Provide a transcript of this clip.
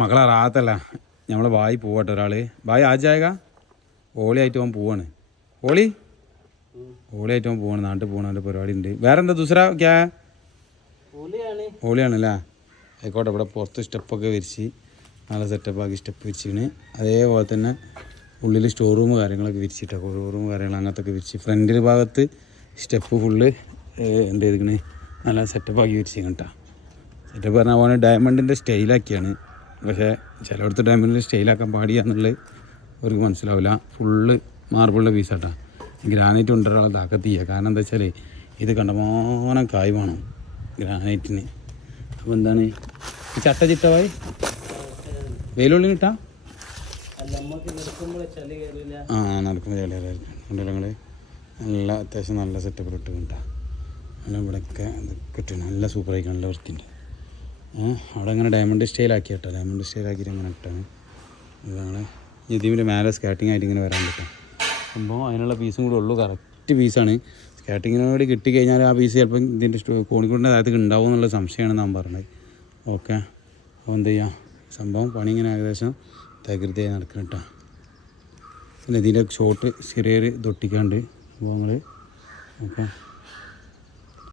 മക്കളെ റാത്തല്ല നമ്മളെ ബായി പോവട്ടെ ഒരാൾ ബായി ആജായക ഓളിയായിട്ട് അവൻ പോവാണ് ഓളിയായിട്ട് അവൻ പോവാണ് നാട്ടിൽ പോകണ പരിപാടി ഉണ്ട്. വേറെ എന്താ ദൂസറ ക്യാ ഓളിയാണല്ലേ. ആയിക്കോട്ടെ. ഇവിടെ പുറത്ത് സ്റ്റെപ്പൊക്കെ വിരിച്ച് നല്ല സെറ്റപ്പാക്കി സ്റ്റെപ്പ് വിരിച്ചിന്. അതേപോലെ തന്നെ ഉള്ളിൽ സ്റ്റോർ റൂം കാര്യങ്ങളൊക്കെ വിരിച്ചിട്ടൊക്കെ റൂം കാര്യങ്ങൾ അങ്ങനത്തൊക്കെ വിരിച്ച് ഫ്രണ്ടിൽ ഭാഗത്ത് സ്റ്റെപ്പ് ഫുള്ള് എന്ത് ചെയ്തിക്കണ് നല്ല സെറ്റപ്പാക്കി വിരിച്ചിരിക്കണം കേട്ടോ. സെറ്റപ്പ് പറഞ്ഞാൽ അവന് ഡയമണ്ടിൻ്റെ സ്റ്റൈലാക്കിയാണ്. പക്ഷേ ചിലയിടത്ത് ഡയമണ്ടിൻ്റെ സ്റ്റൈലാക്കാൻ പാടിയാന്നുള്ളത് അവർക്ക് മനസ്സിലാവില്ല. ഫുള്ള് മാർബിളിൻ്റെ പീസാട്ടാ. ഗ്രാനൈറ്റ് കൊണ്ടുവരാനുള്ള താക്കത്തില്ല. കാരണം എന്താ വെച്ചാൽ ഇത് കണ്ടമാനം കായ് വേണം ഗ്രാനൈറ്റിന്. അപ്പോൾ എന്താണ് ഈ ചട്ട ചിട്ടവായി വെയിലുള്ളിൽ ഇട്ടാ നടക്കുമ്പോൾ ചളി കയറില്ല. നല്ല അത്യാവശ്യം നല്ല സെറ്റപ്പ് ഇട്ട് കിട്ടാ. നല്ല ഇവിടെയൊക്കെ കിട്ടും. നല്ല സൂപ്പറായി നല്ല വൃത്തിൻ്റെ. അവിടെ അങ്ങനെ ഡയമണ്ട് സ്റ്റൈലാക്കി കേട്ടോ. ഡയമണ്ട് സ്റ്റൈലാക്കിയിട്ട് അങ്ങനെ ഇട്ടാണ്. ഇതാണ് ഇതിൻ്റെ മേലെ സ്കാറ്റിംഗ് ആയിട്ട് ഇങ്ങനെ വരാൻ പറ്റും. സംഭവം അതിനുള്ള പീസും കൂടെ ഉള്ളൂ. കറക്റ്റ് പീസാണ്. സ്കാറ്റിങ്ങിനോട് കിട്ടിക്കഴിഞ്ഞാൽ ആ പീസ് ചിലപ്പം ഇതിൻ്റെ കോണിക്കൂടിൻ്റെ അകത്ത് ഉണ്ടാവും എന്നുള്ള സംശയമാണ് ഞാൻ പറഞ്ഞത്. ഓക്കെ. അപ്പോൾ എന്ത് ചെയ്യാം, സംഭവം പണി ഇങ്ങനെ ഏകദേശം തകൃതിയായി നടക്കണം കേട്ടോ. പിന്നെ ഇതിൻ്റെ ഷോട്ട് ചെറിയൊരു തൊട്ടിക്കാണ്ട് സംഭവങ്ങൾ. ഓക്കെ.